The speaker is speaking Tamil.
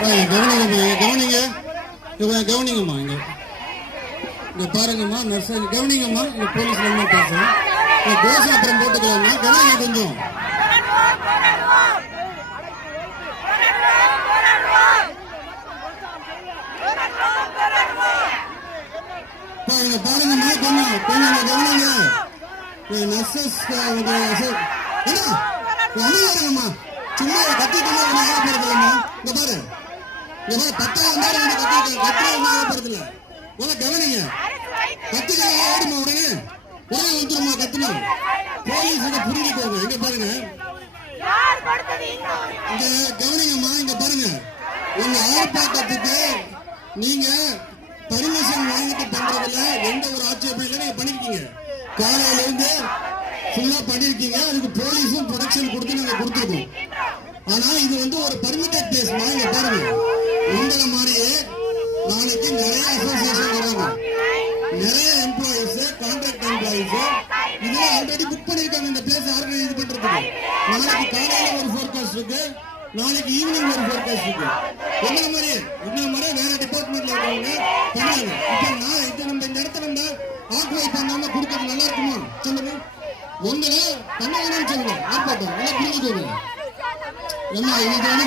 கவனிங்க கவனிங்கம்மா. இங்க பாருங்கம்மா, நர்சரி கவனிங்கம்மா. இங்க போலீஸ்ல என்ன பேசுறேன், கோஷம் அப்புறம் போட்டுக்கலாம்மா. கவனிங்க கொஞ்சம். பாருங்கம்மா, கொஞ்சம் கொஞ்சம் கவனிங்க. நர்சஸ் அமைதியாருங்கம்மா. சும்மா கத்திட்டு ஆகப்படுறதில்லம்மா. இங்க பாரு, இங்க பாரு, 10,000 பேர் கத்திட்டு ஆகப்படுறதில்ல. கவனிங்க, கத்திக்கலாம் ஓடுமா, உடனே உடனே வந்துருமா கத்துனா. போலீஸ் இதை புரிஞ்சுக்கோங்க. இங்க பாருங்க, இங்க கவனிங்கம்மா. இங்க பாருங்க, உங்க ஆர்ப்பாட்டத்துக்கு நீங்க பர்மிஷன் வாங்கிட்டு பண்றதுல எந்த ஒரு ஆட்சேபம் இல்லை. நீங்க பண்ணிருக்கீங்க, காலையில இருந்து ஃபுல்லா பண்ணிருக்கீங்க. அதுக்கு போலீஸும் ப்ரொடெக்ஷன் கொடுத்து நாங்க கொடுத்துருக்கோம். ஆனா இது வந்து ஒரு பர்மிட்டட் பிளேஸ். இங்க பாருங்க, உங்களை மாதிரியே நாளைக்கு நிறைய அசோசியேஷன் வராங்க, நிறைய எம்ப்ளாயிஸ், கான்ட்ராக்ட் எம்ப்ளாயிஸ் இதெல்லாம் ஆல்ரெடி புக் பண்ணிருக்காங்க இந்த பிளேஸ் ஆர்கனைஸ் பண்றதுக்கு. நாளைக்கு காலையில ஒரு ஃபோர்காஸ்ட் இருக்கு, நாளைக்கு ஈவினிங் ஒரு ஃபோர்காஸ்ட் இருக்கு. உங்களை மாதிரியே வேற டிபார்ட்மெண்ட்ல இருக்கவங்க பண்ணாங்க. இப்ப நான் இது நம்ம இந்த இடத்துல இருந்தா ஆக்குவை பண்ணாம கொடுக்கறது நல்லா இருக்குமா சொல்லுங்க. உங்களை பண்ண வேணும்னு சொல்லுங்க. ஆர்ப்பாட்டம் நல்லா புரிஞ்சுக்கோங்க. என்ன இது வந்து